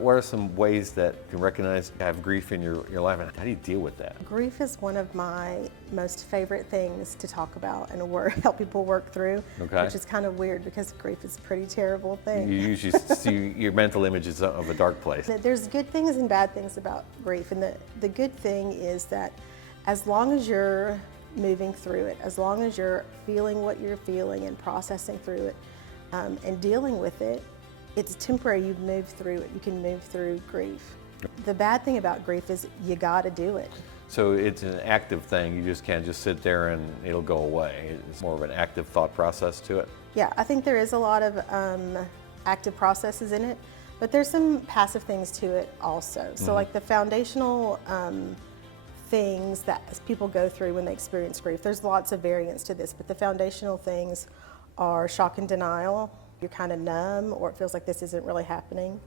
What are some ways that you can recognize you have grief in your life, and how do you deal with that? Grief is one of my most favorite things to talk about and help people work through, Okay. which is kind of weird because grief is a pretty terrible You thing. usually see your mental images of a dark place. There's good things and bad things about grief, and the good thing is that as long as you're moving through it, as long as you're feeling what you're feeling and processing through it and dealing with it, it's temporary. You've moved through it. You can move through grief. The bad thing about grief is you got to do it. So it's an active thing. You just can't just sit there and it'll go away. It's more of an active thought process to it. Yeah, I think there is a lot of active processes in it, but there's some passive things to it also. So like the foundational things that people go through when they experience grief, there's lots of variants to this, but the foundational things are shock and denial. You're kind of numb, or it feels like this isn't really happening.